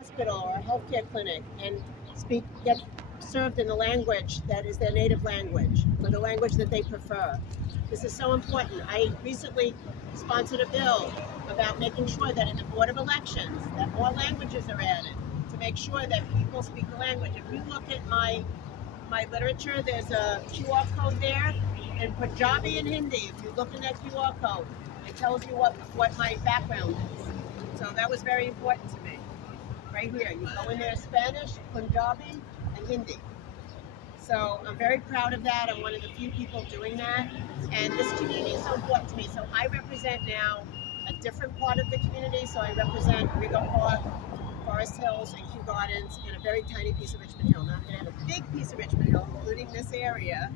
hospital or a healthcare clinic and get served in the language that is their native language or the language that they prefer. This is so important. I recently sponsored a bill about making sure that in the Board of Elections that more languages are added to make sure that people speak the language. If you look at my literature, there's a QR code there in Punjabi and Hindi. If you look in that QR code, it tells you what my background is. So that was very important to me. Right here, you go in there Spanish, Punjabi, and Hindi. So I'm very proud of that. I'm one of the few people doing that. And this community is so important to me. So I represent now a different part of the community. So I represent Rigo Park, Forest Hills, and Kew Gardens, and a very tiny piece of Richmond Hill. Now I'm going to have a big piece of Richmond Hill, including this area,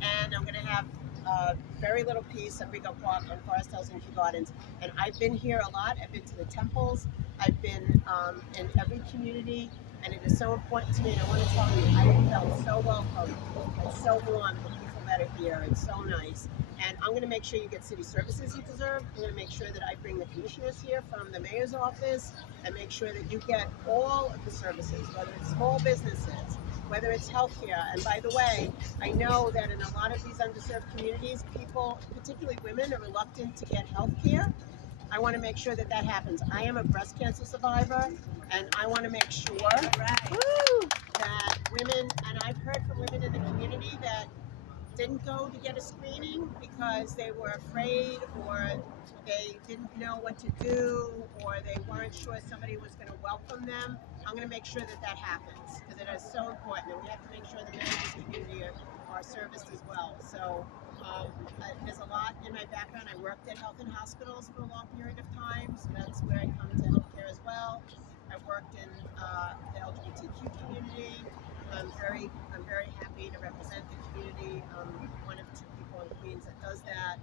and I'm going to have a very little piece of Rigo Park and Forest Hills and Kew Gardens. And I've been here a lot. I've been to the temples. I've been in every community, and it is so important to me. And I want to tell you, I have felt so welcome. It's so warm, the people that are here. It's so nice. And I'm going to make sure you get city services you deserve. I'm going to make sure that I bring the commissioners here from the mayor's office and make sure that you get all of the services, whether it's small businesses, whether it's healthcare. And by the way, I know that in a lot of these underserved communities, people, particularly women, are reluctant to get healthcare. I want to make sure that that happens. I am a breast cancer survivor, and I want to make sure that women, and I've heard from women in the community that didn't go to get a screening because they were afraid or they didn't know what to do or they weren't sure somebody was going to welcome them. I'm going to make sure that that happens because it is so important, and we have to make sure the men in this community are serviced as well. So there's a lot in my background. I worked at health and hospitals for a long period of time, so that's where I come to healthcare as well. I worked in the LGBTQ community. I'm very happy to represent the community. I'm one of two people in Queens that does that.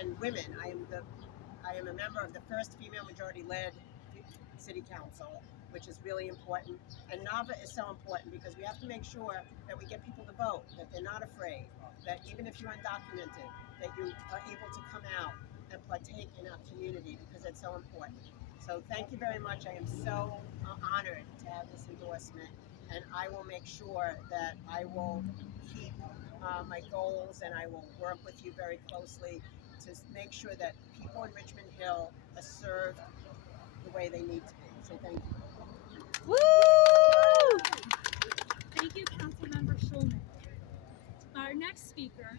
And women, I am a member of the first female majority led city council, which is really important. And NAVA is so important because we have to make sure that we get people to vote, that they're not afraid, that even if you're undocumented, that you are able to come out and partake in our community because it's so important. So thank you very much. I am so honored to have this endorsement, and I will make sure that I will keep my goals, and I will work with you very closely to make sure that people in Richmond Hill are served the way they need to be. So thank you. Woo! Thank you, Councilmember Schulman. Our next speaker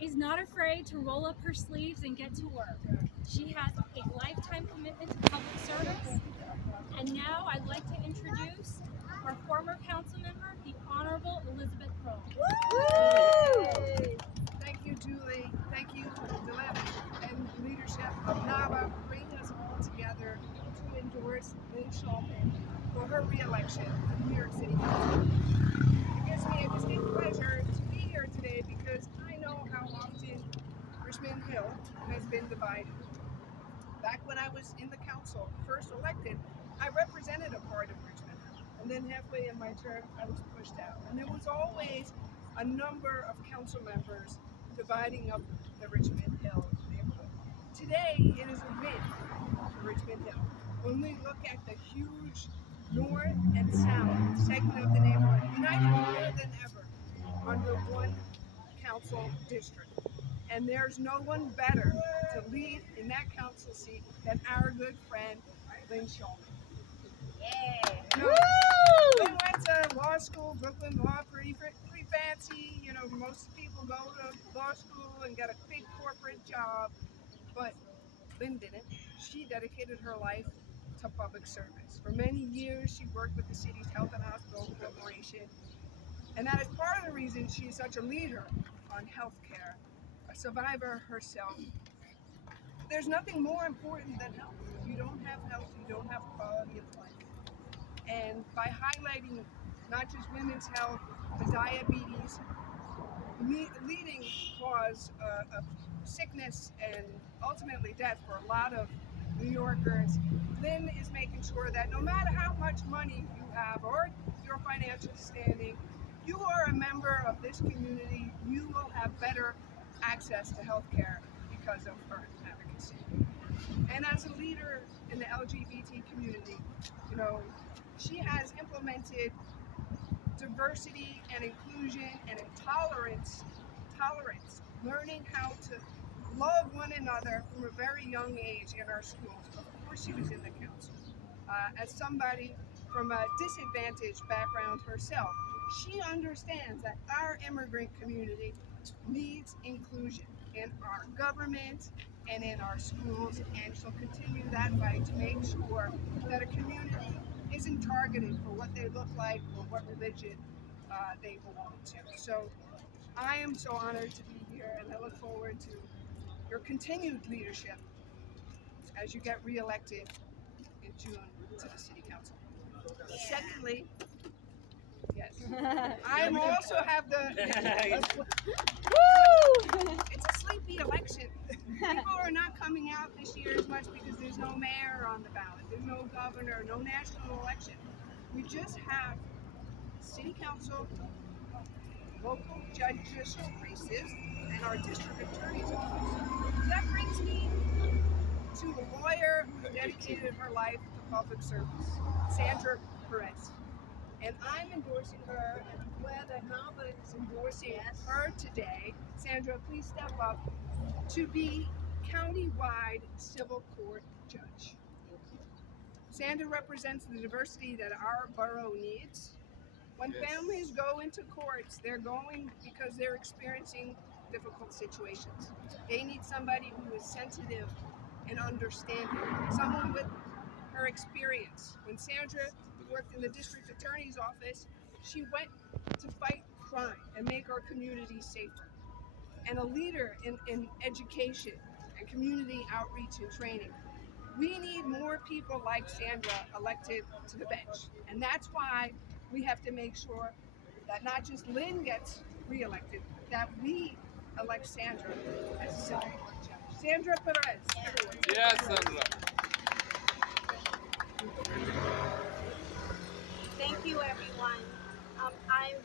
is not afraid to roll up her sleeves and get to work. She has a lifetime commitment to public service. And now I'd like to introduce our former council member, the Honorable Elizabeth Crowley. Thank you, Julie. Thank you, Dilip and leadership of NAVA for bringing us all together to endorse Lynn Schulman for her re-election to New York City Council. It gives me a distinct pleasure to be here today because I know how often Richmond Hill has been divided. Back when I was in the council, first elected, I represented a part of Richmond Hill. And then halfway in my term, I was pushed out. And there was always a number of council members dividing up the Richmond Hill neighborhood. Today, it is a win for Richmond Hill. When we look at the huge north and south segment of the neighborhood, united more than ever under one council district. And there's no one better to lead in that council seat than our good friend, Lynn Schulman. You know, Lynn went to law school, Brooklyn Law, pretty fancy. You know, most people go to law school and get a big corporate job, but Lynn didn't. She dedicated her life to public service. For many years, she worked with the city's Health and Hospital Corporation, and that is part of the reason she is such a leader on health care, a survivor herself. There's nothing more important than health. If you don't have health, you don't have quality of life. And by highlighting not just women's health, but diabetes, leading cause of sickness and ultimately death for a lot of New Yorkers, Lynn is making sure that no matter how much money you have or your financial standing, you are a member of this community, you will have better access to health care because of her advocacy. And as a leader in the LGBT community, you know, she has implemented diversity and inclusion and tolerance, learning how to love one another from a very young age in our schools before she was in the council. As somebody from a disadvantaged background herself, she understands that our immigrant community needs inclusion in our government and in our schools, and she'll continue that fight to make sure that a community isn't targeted for what they look like or what religion they belong to. So I am so honored to be here, and I look forward to your continued leadership as you get reelected in June to the City Council. Yeah. Secondly, yes, I am also have the. It's a sleepy election. People are not coming out this year as much because there's no mayor on the ballot, there's no governor, no national election. We just have City Council, local judicial races, and our district attorney's office. That brings me to a lawyer who dedicated her life to public service, Sandra Perez. And I'm endorsing her, and I'm glad that Nava is endorsing her today. Sandra, please step up to be county-wide civil court judge. Sandra represents the diversity that our borough needs. When families go into courts, they're going because they're experiencing difficult situations. They need somebody who is sensitive and understanding, someone with her experience. When Sandra worked in the district attorney's office, she went to fight crime and make our community safer. And a leader in education and community outreach and training. We need more people like Sandra elected to the bench. And that's why we have to make sure that not just Lynn gets reelected, that we elect Sandra as a civil court judge. Sandra Perez. Everyone. Yes, Sandra. Thank you, everyone. I'm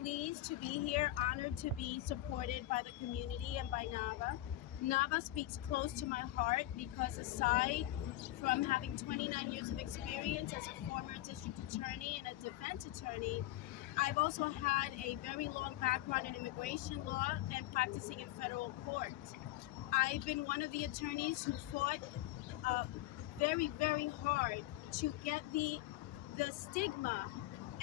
pleased to be here, honored to be supported by the community and by Nava. Nava speaks close to my heart because aside from having 29 years of experience as a former district attorney and a defense attorney, I've also had a very long background in immigration law and practicing in federal court. I've been one of the attorneys who fought very, very hard to get the stigma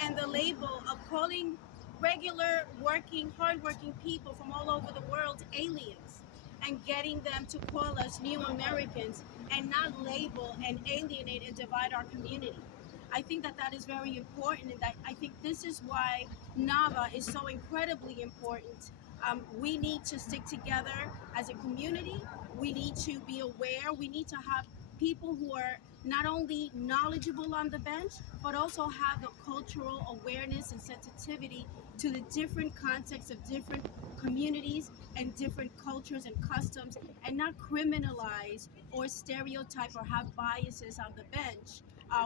and the label of calling regular working, hardworking people from all over the world aliens and getting them to call us new Americans and not label and alienate and divide our community. I think that that is very important, and that I think this is why NAVA is so incredibly important. We need to stick together as a community. We need to be aware. We need to have people who are not only knowledgeable on the bench, but also have the cultural awareness and sensitivity to the different contexts of different communities and different cultures and customs, and not criminalize or stereotype or have biases on the bench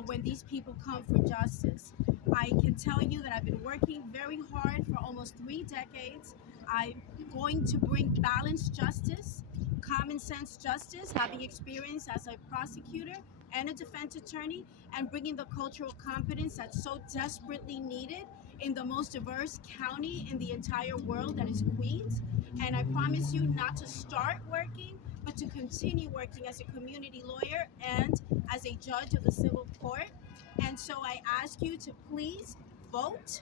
when these people come for justice. I can tell you that I've been working very hard for almost 3 decades. I'm going to bring balanced justice, common sense justice, having experience as a prosecutor and a defense attorney, and bringing the cultural competence that's so desperately needed in the most diverse county in the entire world, that is Queens. And I promise you not to start working, but to continue working as a community lawyer and as a judge of the civil court. And so I ask you to please vote.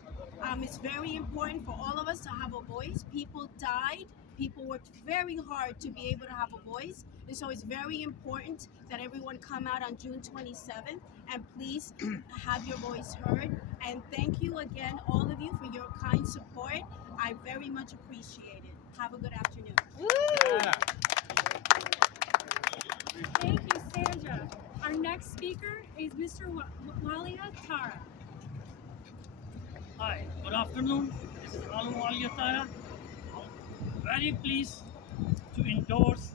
It's very important for all of us to have a voice. People died. People worked very hard to be able to have a voice. And so it's very important that everyone come out on June 27th and please have your voice heard. And thank you again, all of you, for your kind support. I very much appreciate it. Have a good afternoon. Yeah. Thank you, Sandra. Our next speaker is Mr. Walia Tara. Hi, good afternoon. This is Alu Aliyatara. I'm very pleased to endorse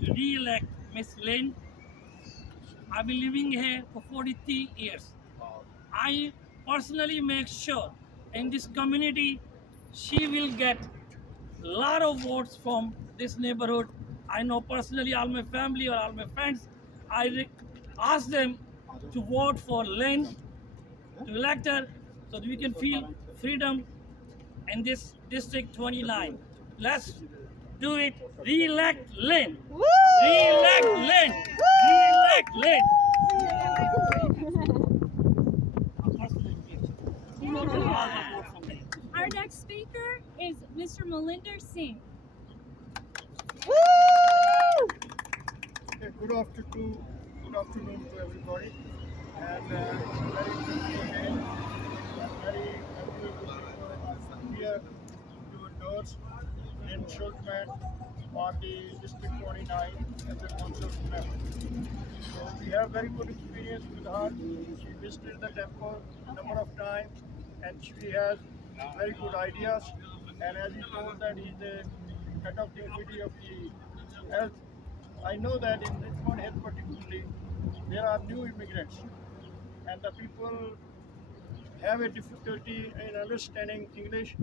to re-elect Miss Lynn. I've been living here for 43 years. I personally make sure in this community she will get a lot of votes from this neighborhood. I know personally all my family or all my friends, ask them to vote for Lynn, to elect her, so that we can feel freedom in this District 29. Let's do it. Re-elect Lynn. Re-elect Lynn. Re-elect Lynn. Our next speaker is Mr. Malinder Singh. Okay, good afternoon to everybody, and very good to be again. Very here to endorse Lynn Schulman on the District 29 as a council member. So we have very good experience with her. She visited the temple a number of times, and she has very good ideas. And as he told that he's the head of the committee of the health, I know that in Richmond Hill particularly, there are new immigrants, and the people have a difficulty in understanding English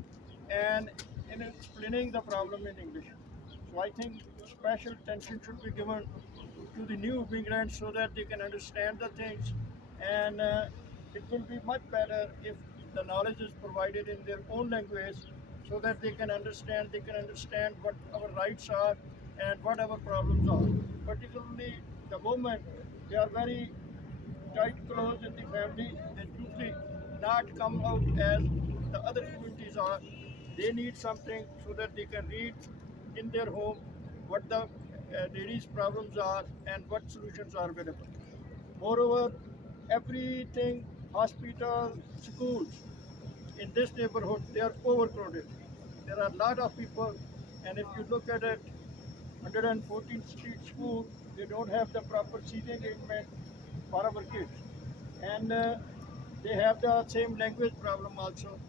and in explaining the problem in English. So I think special attention should be given to the new immigrants so that they can understand the things, and it will be much better if the knowledge is provided in their own language so that they can understand what our rights are and what our problems are. Particularly the women, they are very tight close in the family. They usually not come out as the other communities are. They need something so that they can read in their home what the ladies' problems are and what solutions are available. Moreover, everything, hospitals, schools, in this neighborhood, they are overcrowded. There are a lot of people, and if you look at it, 114th Street School, they don't have the proper seating arrangement for our kids. And they have the same language problem also.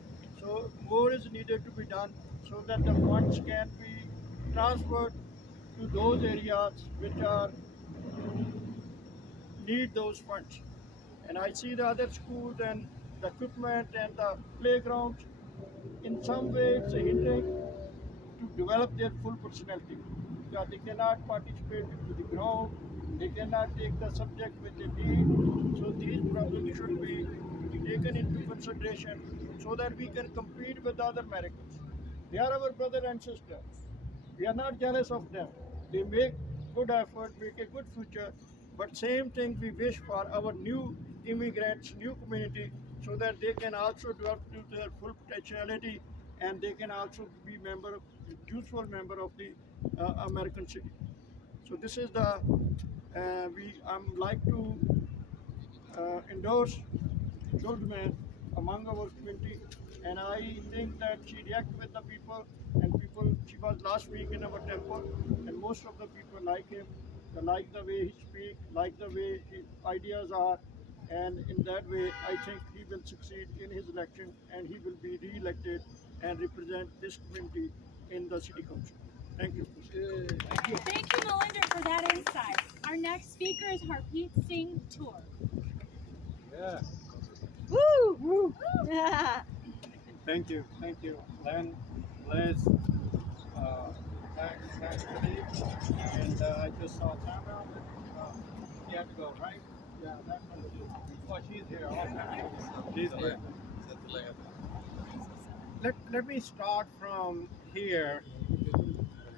So more is needed to be done so that the funds can be transferred to those areas which are need those funds. And I see the other schools and the equipment and the playgrounds, in some way it's hindering to develop their full personality. Because they cannot participate into the ground, they cannot take the subject which they need. So these problems should be taken into consideration so that we can compete with other Americans. They are our brother and sister. We are not jealous of them. They make good effort, make a good future, but same thing we wish for our new immigrants, new community, so that they can also develop to their full potentiality and they can also be useful member of the American city. So this is the I'm like to endorse Schulman among our community, and I think that she reacts with the people, and people. She was last week in our temple, and most of the people like him. They like the way he speaks, like the way his ideas are, and in that way, I think he will succeed in his election, and he will be re-elected and represent this community in the city council. Thank you. Thank you, Malinder, for that insight. Our next speaker is Harpreet Singh Tour. Yeah. Woo! Thank you, Lynn, Liz, thanks, Steve, and I just saw Tamara. She had to go, right? Yeah, that's what it is. Oh, she's here. Okay. She's here. Let me start from here.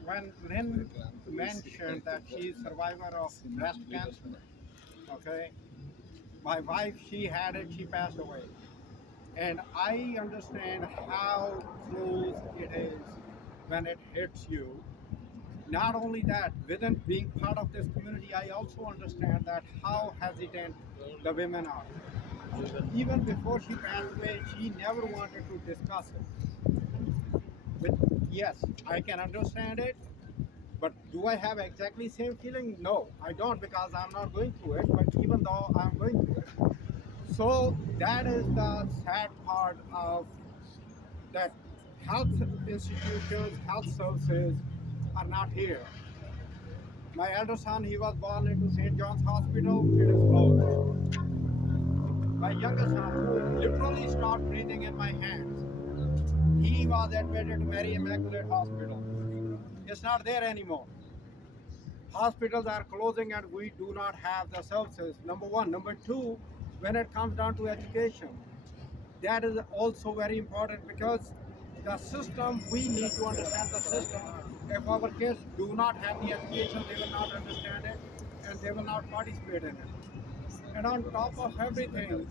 When Lynn mentioned that she's a survivor of breast cancer, okay, my wife, she had it, she passed away. And I understand how close it is when it hits you. Not only that, within being part of this community, I also understand that how hesitant the women are. Even before she passed away, she never wanted to discuss it. But yes, I can understand it, but do I have exactly same feeling? No, I don't, because I'm not going through it, but even though I'm going through it. So that is the sad part of that health institutions, health services are not here. My elder son, he was born into St. John's Hospital, it is closed. My younger son literally stopped breathing in my hands. He was admitted to Mary Immaculate Hospital. It's not there anymore. Hospitals are closing and we do not have the services. Number one. Number two, when it comes down to education, that is also very important because the system, we need to understand the system. If our kids do not have the education, they will not understand it and they will not participate in it. And on top of everything,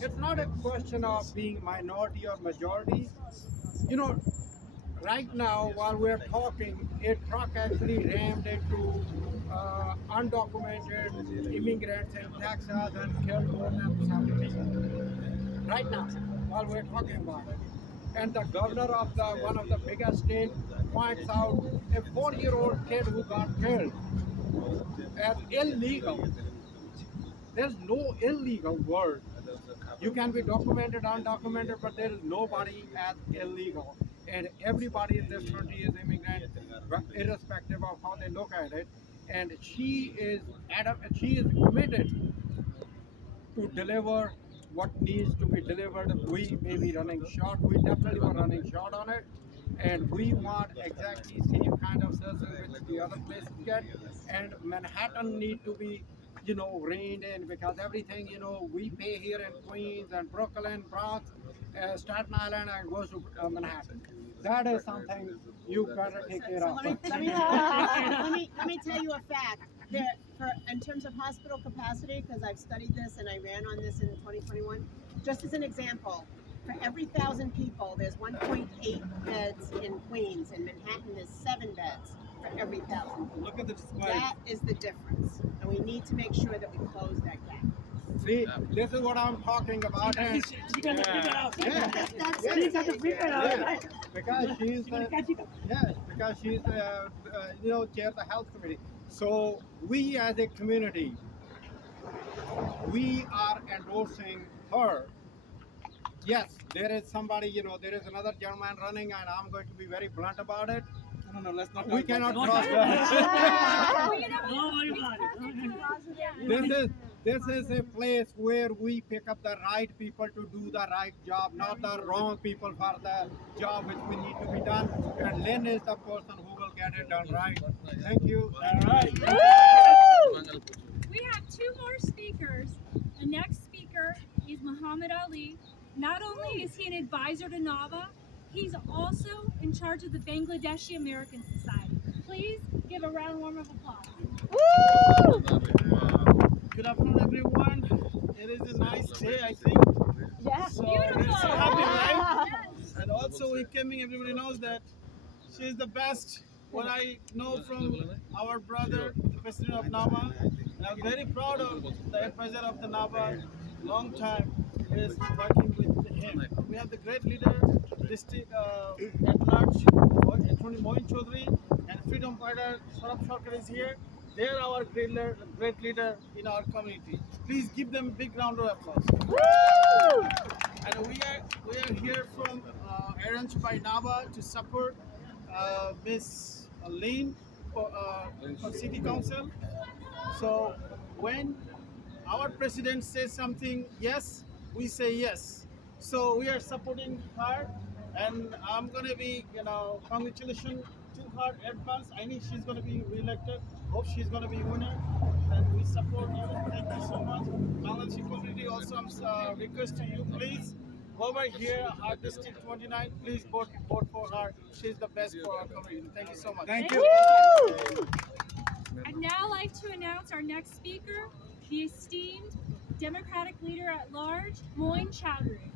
it's not a question of being minority or majority. You know, right now while we're talking, a truck actually rammed into undocumented immigrants in Texas and killed more than 7 people. Right now, while we're talking about it. And the governor of the one of the biggest states points out a 4-year-old kid who got killed as illegal. There's no illegal word. You can be documented, undocumented, but there is nobody as illegal. And everybody in this country is immigrant, irrespective of how they look at it. And she is committed to deliver what needs to be delivered. We may be running short. We definitely were running short on it. And we want exactly same kind of services which the other places get. And Manhattan need to be, reined in because everything, we pay here in Queens and Brooklyn, Bronx, Staten Island, and goes to Manhattan. That is something you better take care So of. let me tell you a fact. In terms of hospital capacity, because I've studied this and I ran on this in 2021, just as an example, for every 1,000 people, there's 1.8 beds in Queens. In Manhattan, there's 7 beds for every 1,000. Look at the display. That is the difference, and we need to make sure that we close that gap. See, this is what I'm talking about. And She got the figure out. That's She got the figure out. yeah, because she's chair of the health committee. So we as a community, we are endorsing her. Yes, there is somebody, there is another gentleman running, and I'm going to be very blunt about it. No, let's not. We cannot Don't cross worry that. Don't worry about it. This is a place where we pick up the right people to do the right job, not the wrong people for the job which we need to be done. And Lynn is the person who will get it done right. Thank you. All right. We have 2 more speakers. The next speaker is Muhammad Ali. Not only is he an advisor to NAVA, he's also in charge of the Bangladeshi American Society. Please give a round warm of applause. Good afternoon, everyone. It is a nice day, I think. Yeah. So Beautiful. we're so happy, right? Yes. And also, we coming. Everybody knows that she's the best. What I know from our brother, the president of NAVA, and I'm very proud of the advisor of the NAVA. Long time is working with him. We have the great leader, district at large, Attorney Moin Chaudhary, and freedom fighter Saurabh Sarkar is here. They're our great leader in our community. Please give them a big round of applause. And we are here from arranged by NAVA to support Miss Lynn for City Council. So when our president says something, yes, we say yes. So we are supporting her, and I'm gonna be, congratulations to her advance. I think she's gonna be re-elected. Hope she's gonna be winner, and we support you. Thank you so much. Bangladeshi community also, I'm request to you, please. Over here, our District 29, please vote for her. She's the best for our community. Thank you so much. Thank you. I'd now like to announce our next speaker, the esteemed Democratic leader at large, Moin Chowdhury.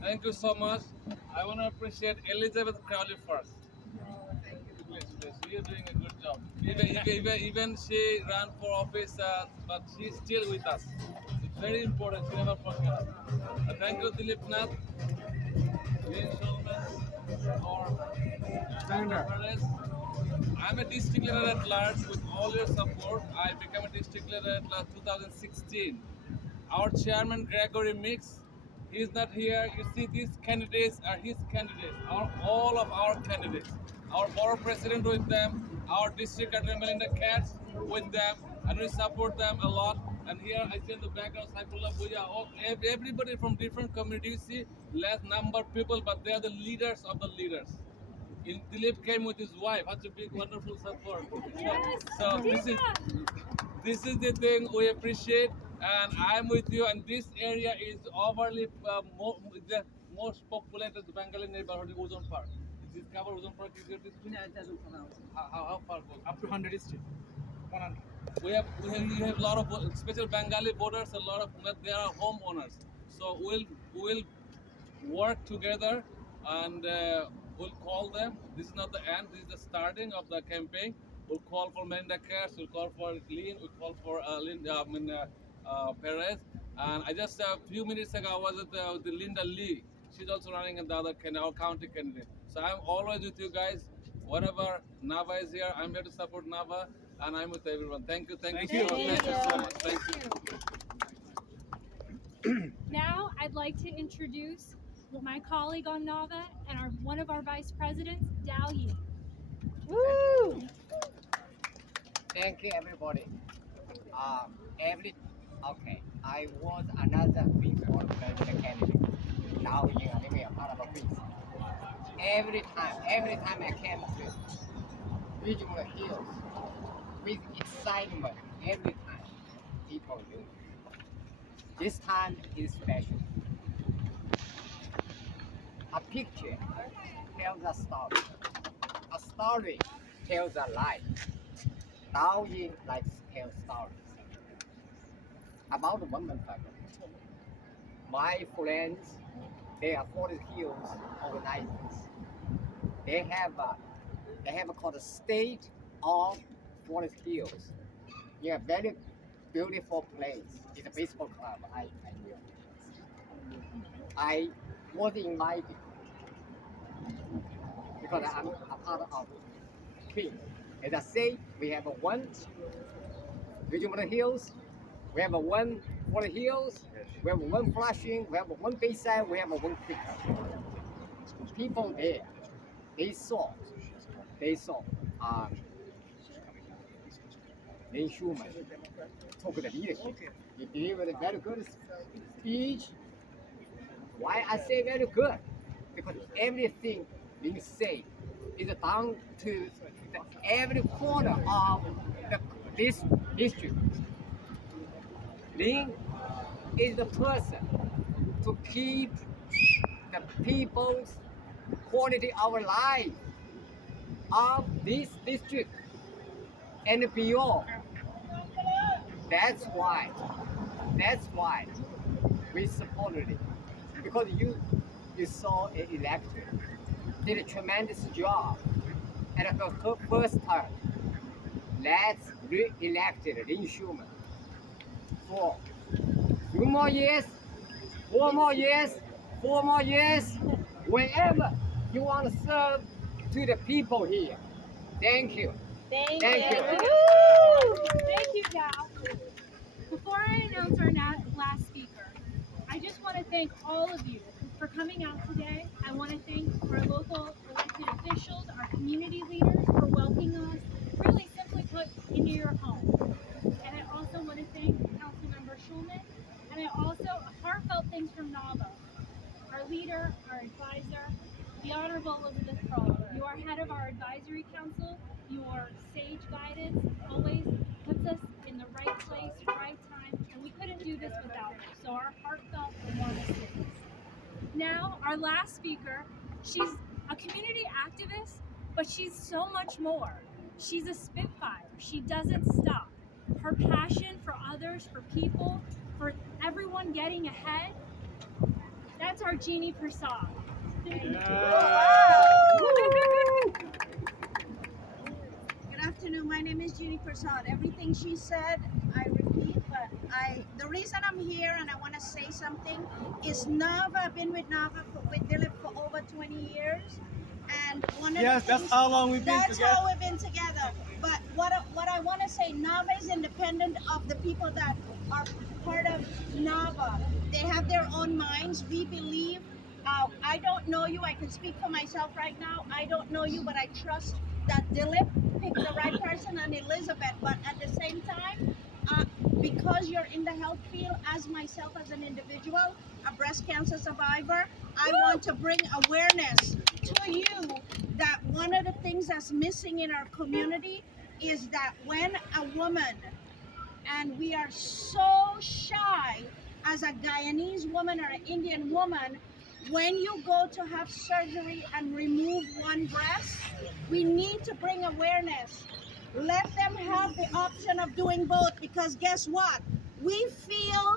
Thank you so much. I want to appreciate Elizabeth Crowley first. Please, you're doing a good job. Even she ran for office, but she's still with us. It's very important. She never forget us. Thank you, Dilip Nath, Lynn, Schulman, or Perez. I'm a district leader at large. With all your support, I became a district leader at large 2016. Our chairman Gregory Mix, he's not here. You see, these candidates are his candidates. All of our candidates. Our borough president with them, our district attorney Melinda Katz with them, and we support them a lot. And here I see in the background Saifullah Bhuja, everybody from different communities. See, less number of people, but they are the leaders of the leaders. Dilip came with his wife. Such a big, wonderful support. Yes, So this is the thing we appreciate, and I'm with you. And this area is overly the most populated Bengali neighborhood, Ozone Park. Is this cover Ozone Park? Is your district? No, it doesn't come out. How far goes? Up to 100 district. 100. You have a lot of special Bengali voters, a lot of they are homeowners. So we'll work together and we'll call them. This is not the end. This is the starting of the campaign. We'll call for Melinda Cash. We'll call for Lynn. We'll call for Perez. And I just a few minutes ago I was at the Linda Lee. She's also running in the other our county candidate. So I'm always with you guys. Whatever Nava is here, I'm here to support Nava, and I'm with everyone. Thank you. Thank you you. so much. Thank you. Now I'd like to introduce my colleague on NAVA and one of our vice presidents, Dao Yi. Woo! Thank you, everybody. I was another quiz for president candidate. Now you are living a part of a quiz. Every time I came to regional hills with excitement, every time people do. This time is special. A picture tells a story. A story tells a lie. Now you like to tell stories. About 1 month ago, my friends, they are Forest Hills organizers. They have called the State of Forest Hills. In a very beautiful place. It's a baseball club. I was invited because I'm a part of team. As I say, we have one Regional Hills, we have one Forest Hills, we have one Flushing, we have one Bayside, we have one Creek. People there, they saw Lynn Schulman took the leadership. He delivered a very good speech. Why I say very good? Because everything Lynn said is down to every corner of this district. Lynn is the person to keep the people's quality of life of this district and beyond. That's why we supported it. Because you saw an elected, did a tremendous job. And at her first term, let's re-elect Lynn Schulman for 2 more years, 4 more years, 4 more years, whenever you want to serve to the people here. Thank you. Thank Thank you. Thank you, Dao. Before I announce our last speaker, I just want to thank all of you for coming out today. I want to thank our local elected officials, our community leaders for welcoming us, really simply put, into your home. And I also want to thank Councilmember Schulman, and I also a heartfelt thanks from Nava, our leader, our advisor, the Honorable Elizabeth Crowley. You are head of our advisory council. Your sage guidance always puts us in the right place, right time, and we couldn't do this without you. So our heartfelt enormous thanks. Now, our last speaker, she's a community activist, but she's so much more. She's a spitfire. She doesn't stop. Her passion for others, for people, for everyone getting ahead, that's our Jeannie Prasad. Good afternoon. My name is Jeannie Prasad. Everything she said, I repeat, but the reason I'm here and I want to say something is Nava. I've been with Nava with Dilip for over 20 years, and one of the things, That's how long we've been that's together. how we've been together. But what I want to say, Nava is independent of the people that are part of Nava. They have their own minds. We believe. I don't know you. I can speak for myself right now. I don't know you, but I trust that Dilip picked the right person and Elizabeth. But at the same time, because you're in the health field, as myself as an individual, a breast cancer survivor, I want to bring awareness to you that one of the things that's missing in our community is that when a woman, and we are so shy as a Guyanese woman or an Indian woman, when you go to have surgery and remove one breast, we need to bring awareness. Let them have the option of doing both, because guess what? We feel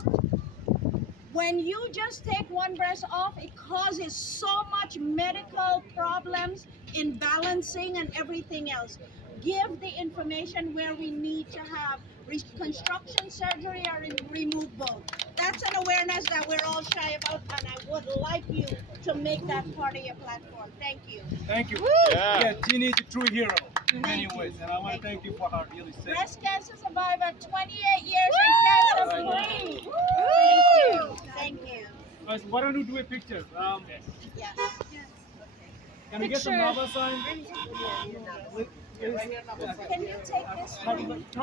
when you just take one breast off, it causes so much medical problems in balancing and everything else. Give the information where we need to have reconstruction surgery or remove both. That's an awareness that we're all shy about, and I would like you to make that part of your platform. Thank you. Thank you. Yeah. Yeah, Jeannie is a true hero in many Thank you. ways, and I want to thank you for her really saying. Breast cancer survivor, 28 years and cancer free. Thank you. Thank you. Guys, why don't you do a picture? Yes. Can we get some Picture. Nava sign? Can you take this?